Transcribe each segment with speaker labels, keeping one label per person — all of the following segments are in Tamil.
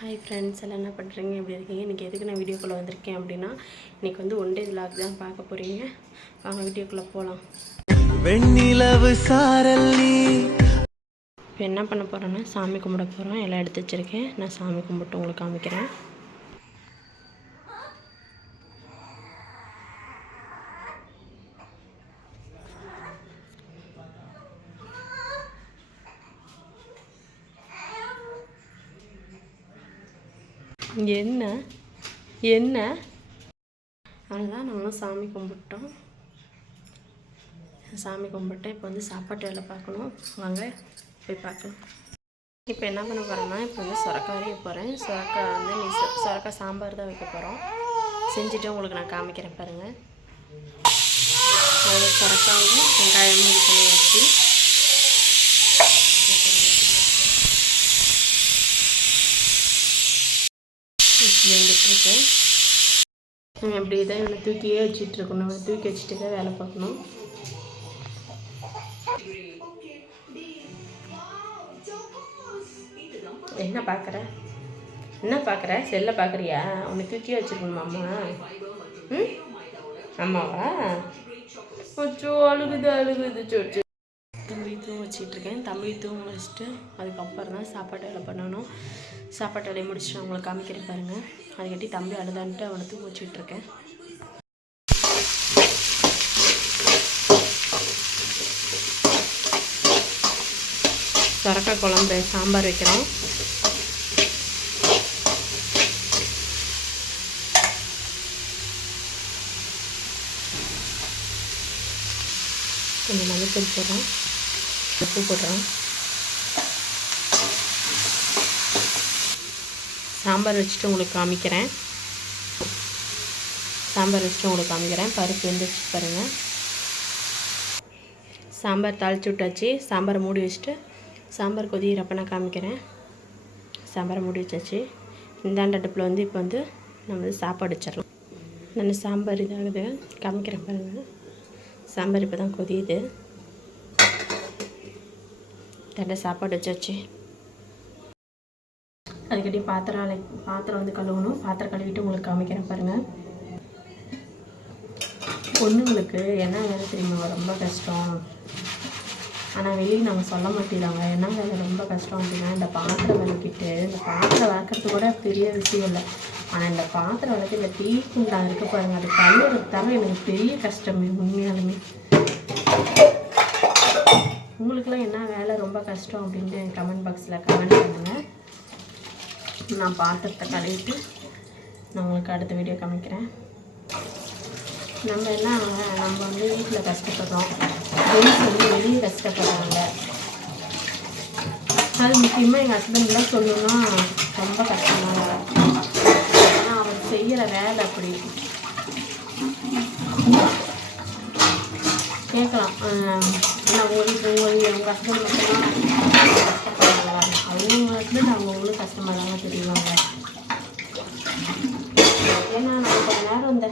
Speaker 1: ஹாய் ஃப்ரெண்ட்ஸ் எல்லாம் என்ன பண்ணுறீங்க எப்படி இருக்கீங்க? இன்றைக்கி எதுக்கு நான் வீடியோக்குள்ளே வந்திருக்கேன் அப்படின்னா இன்றைக்கி வந்து ஒன் டே vlog தான் பார்க்க போகிறீங்க வாங்க வீடியோக்குள்ளே போகலாம்
Speaker 2: வெண்ணிலவு சாரல்லி.
Speaker 1: இப்போ என்ன பண்ண போகிறேன்னா சாமி கும்பிட போகிறோம் எல்லாம் எடுத்து வச்சுருக்கேன். நான் சாமி கும்பிட்டு உங்களுக்கு காமிக்கிறேன். என்ன? என்ன? அதுதான் நாங்களும் சாமி கும்பிட்டோம். சாமி கும்பிட்டு இப்போ வந்து சாப்பாட்டு வேலை பார்க்கணும். வாங்க போய் பார்க்கலாம். இப்போ என்ன பண்ண போகிறேன்னா இப்போ வந்து சுரக்கா வரைய போகிறேன் சுரக்கா வந்து நீ சுரக்கா சாம்பார் தான் வைக்க போகிறோம் செஞ்சுட்டு உங்களுக்கு நான் காமிக்கிறேன் பாருங்கள் அது சுரக்காவும் வெங்காயமும் இது பண்ணி வச்சு இப்படி வந்துட்டுருக்கேன் நம்ம இப்படி தான் இவனை தூக்கியே வச்சுட்டு இருக்கணும். இவனை தூக்கி வச்சுட்டு தான் வேலை பார்க்கணும். என்ன பார்க்குற? என்ன பார்க்குற? செல்லை பார்க்குறியா? உன்னை தூக்கியே வச்சுருக்கணுமா அம்மா ம்? ஆமாவா அச்சோ அழுகுது அழுகுது சொச்சு தூங்க வச்சிட்டு இருக்கேன் தம்பி தூங்க வச்சுட்டு அதுக்கப்புறம் தான் சாப்பாட்டு வேலை பண்ணணும். சாப்பாட்டு வேலையை முடிச்சுட்டு அவங்களை காமிக்கிறேன் பாருங்கள் அதுக்கட்டி தம்பி அழுதான்ட்டு அவனை தூங்க வச்சுட்டு இருக்கேன் சொரக்காய் குழம்பு சாம்பார் வைக்கிறோம். கொஞ்சம் மஞ்சள் போடுறோம். உப்பு போடுறோம் சாம்பார் வச்சுட்டு உங்களுக்கு காமிக்கிறேன். சாம்பார் வச்சுட்டு உங்களுக்கு காமிக்கிறேன். பருப்பு வெந்துச்சு பாருங்கள் சாம்பார் தாளிச்சு விட்டாச்சு. சாம்பார் மூடி வச்சுட்டு சாம்பார் கொதிக்கிறப்ப நான் காமிக்கிறேன். சாம்பாரை மூடி வச்சாச்சு. இந்தாண்ட அடுப்பில் வந்து இப்போ வந்து நம்ம வந்து சாப்பாடு வச்சிடலாம். நான் சாம்பார் இதாகுது. காமிக்கிறேன் பாருங்கள் சாம்பார் இப்போ தான் கொதியுது. தண்டை சாப்பாடு வச்சாச்சு. அதுக்கட்டி பாத்திரம் அலை பாத்திரம் வந்து கழுவணும். பாத்திரம் கழுவிட்டு உங்களுக்கு காமிக்கிறேன் பாருங்கள் பொண்ணுங்களுக்கு என்ன வேலை தெரியுமா? ரொம்ப கஷ்டம். ஆனால் வெளியே நாங்கள் சொல்ல மாட்டேங்கிறாங்க. என்ன வேலை? ரொம்ப கஷ்டம் அப்படின்னா இந்த பாத்திரம் விளக்கிட்டு இந்த பாத்திரம் வளர்க்குறது கூட பெரிய விஷயம் இல்லை. ஆனால் இந்த பாத்திரம் வளர்க்க இந்த டீ குண்டா இருக்கு பாருங்கள் அது கழுவுறது தவிர எனக்கு பெரிய கஷ்டமே உண்மையாலுமே. உங்களுக்குலாம் என்ன வேலை ரொம்ப கஷ்டம் அப்படின்ட்டு கமெண்ட் பாக்ஸில் கமெண்ட் பண்ணுங்கள் நான் பாத்திரத்தை கழுவிட்டு நான் உங்களுக்கு அடுத்த வீடியோ காமிக்கிறேன். நம்ம என்ன நம்ம வந்து வீட்டில் கஷ்டப்படுறோம் ஜென்ஸ் வந்து வெளியே கஷ்டப்படுறாங்க. அது முக்கியமாக எங்கள் ஹஸ்பண்ட்லாம் சொல்லணும்னா ரொம்ப கஷ்டமாக ஆனால் அவர் செய்கிற வேலை அப்படி. கேட்கலாம். ஏன்னா உங்கள் வீட்டு உங்கள் உங்கள் மட்டும்தான் கஷ்டப்படுறாங்களா அவங்க ஹஸ்பண்ட் அவங்களும் கஷ்டமாக தாங்க தெரியுவாங்க. ஏன்னா நம்ம கொஞ்ச நேரம் இந்த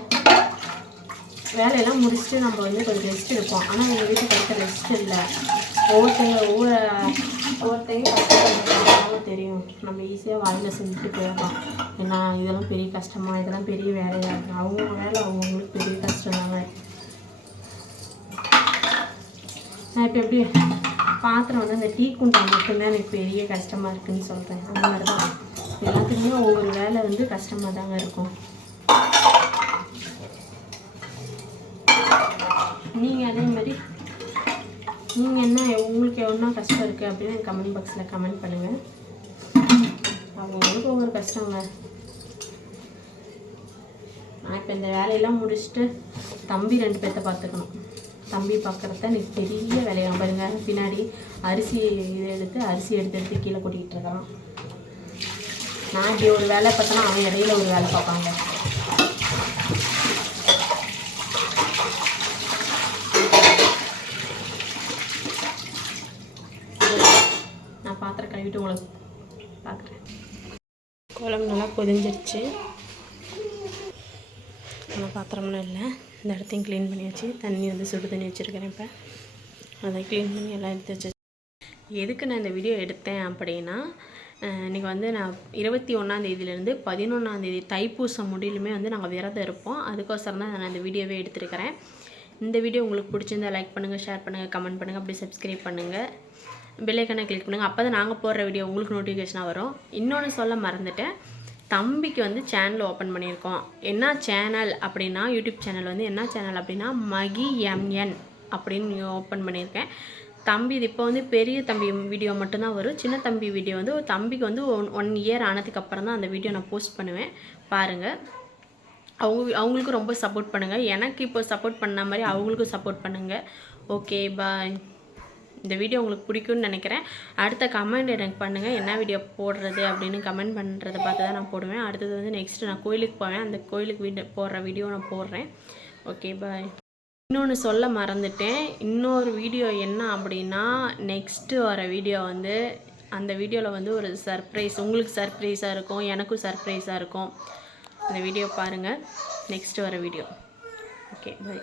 Speaker 1: வேலையெல்லாம் முடிச்சுட்டு நம்ம வந்து கொஞ்சம் ரெஸ்ட் எடுப்போம். ஆனால் எங்கள் வீட்டுக்கு அடுத்த ரெஸ்ட் இல்லை. ஒவ்வொருத்தங்க ஒவ்வொரு ஒவ்வொருத்தங்க கஷ்டப்படுறாங்க தெரியும். நம்ம ஈஸியாக வாயில் செஞ்சுட்டு போயிடலாம். ஏன்னா இதெல்லாம் பெரிய கஷ்டமாக இதெல்லாம் பெரிய வேலையாக இருக்குது அவங்க வேலை அவங்கவுங்களுக்கு பெரிய கஷ்டம் தாங்க நான் இப்போ எப்படி பாத்திரம் வந்து அந்த டீ குண்டா மட்டும்தான் எனக்கு பெரிய கஷ்டமாக இருக்குன்னு சொல்கிறேன் அந்த மாதிரி தான் எல்லாத்துக்குமே ஒவ்வொரு வேலை வந்து கஷ்டமாக தாங்க இருக்கும். நீங்கள் அதே மாதிரி நீங்கள் என்ன உங்களுக்கு எவ்வளோ கஷ்டம் இருக்குது அப்படின்னு கமெண்ட் பாக்ஸில் கமெண்ட் பண்ணுங்கள் அவங்களுக்கு ஒவ்வொரு கஷ்டங்க? நான் இப்போ இந்த வேலையெல்லாம் முடிச்சுட்டு தம்பி ரெண்டு பேர்த்த பார்த்துக்கணும் தம்பி பார்க்குறத எனக்கு பெரிய வேலையாக பாருங்க பின்னாடி அரிசி இதை எடுத்து அரிசி எடுத்து எடுத்து கீழே கொட்டிக்கிட்டு இருக்கான். நான் இப்படி ஒரு வேலை பார்த்தேன்னா அவன் இடையில ஒரு வேலை பார்ப்பாங்க. நான் பாத்திரம் கழுவிட்டு உங்களுக்கு பார்க்குறேன் குழம்பு நல்லா கொதிஞ்சிருச்சு. ஆனால் பாத்திரம்லாம் இல்லை. இந்த இடத்தையும் க்ளீன் பண்ணியாச்சு தண்ணி வந்து சுடு தண்ணி வச்சுருக்கிறேன் இப்போ. அதை க்ளீன் பண்ணி எல்லாம் எடுத்து வச்சு. எதுக்கு நான் இந்த வீடியோ எடுத்தேன் அப்படின்னா இன்றைக்கி வந்து நான் இருபத்தி ஒன்றாந்தேதியிலேருந்து பதினொன்றாந்தேதி தைப்பூசம் முடியலுமே வந்து நாங்கள் விரதம் இருப்போம். அதுக்கோசரம் தான் நான் இந்த வீடியோவே எடுத்திருக்கிறேன். இந்த வீடியோ உங்களுக்கு பிடிச்சிருந்தால் லைக் பண்ணுங்கள் ஷேர் பண்ணுங்கள் கமெண்ட் பண்ணுங்கள் அப்படியே சப்ஸ்கிரைப் பண்ணுங்கள் பெல்லைக்கனை கிளிக் பண்ணுங்கள் அப்போ தான் நாங்கள் போடுற வீடியோ உங்களுக்கு நோட்டிஃபிகேஷனாக வரும். இன்னொன்று சொல்ல மறந்துட்டேன். தம்பிக்கு வந்து சேனல் ஓப்பன் பண்ணியிருக்கோம். என்ன சேனல் அப்படின்னா யூடியூப் சேனல் வந்து என்ன சேனல் அப்படின்னா மகி எம்என் அப்படின்னு ஓப்பன் பண்ணியிருக்கேன். தம்பி இது இப்போ வந்து பெரிய தம்பி வீடியோ மட்டும்தான் வரும். சின்ன தம்பி வீடியோ வந்து ஒரு தம்பிக்கு வந்து ஒன் ஒன் இயர் ஆனதுக்கப்புறம் தான் அந்த வீடியோ நான் போஸ்ட் பண்ணுவேன். பாருங்கள் அவங்க அவங்களுக்கும் ரொம்ப சப்போர்ட் பண்ணுங்கள் எனக்கு இப்போ சப்போர்ட் பண்ண மாதிரி அவங்களுக்கும் சப்போர்ட் பண்ணுங்கள் ஓகே பாய் இந்த வீடியோ உங்களுக்கு பிடிக்கும்னு நினைக்கிறேன். அடுத்த கமெண்ட் எனக்கு பண்ணுங்கள் என்ன வீடியோ போடுறது அப்படின்னு கமெண்ட் பண்ணுறதை பார்த்து தான் நான் போடுவேன். அடுத்தது வந்து நெக்ஸ்ட்டு நான் கோயிலுக்கு போவேன். அந்த கோயிலுக்கு வீடியோ போடுற வீடியோ நான் போடுறேன். ஓகே பாய் இன்னொன்று சொல்ல மறந்துட்டேன். இன்னொரு வீடியோ என்ன அப்படின்னா நெக்ஸ்ட்டு வர வீடியோ வந்து அந்த வீடியோவில் வந்து ஒரு சர்ப்ரைஸ் உங்களுக்கு சர்ப்ரைஸாக இருக்கும். எனக்கும் சர்ப்ரைஸாக இருக்கும். அந்த வீடியோ பாருங்கள் நெக்ஸ்ட்டு வர வீடியோ ஓகே பை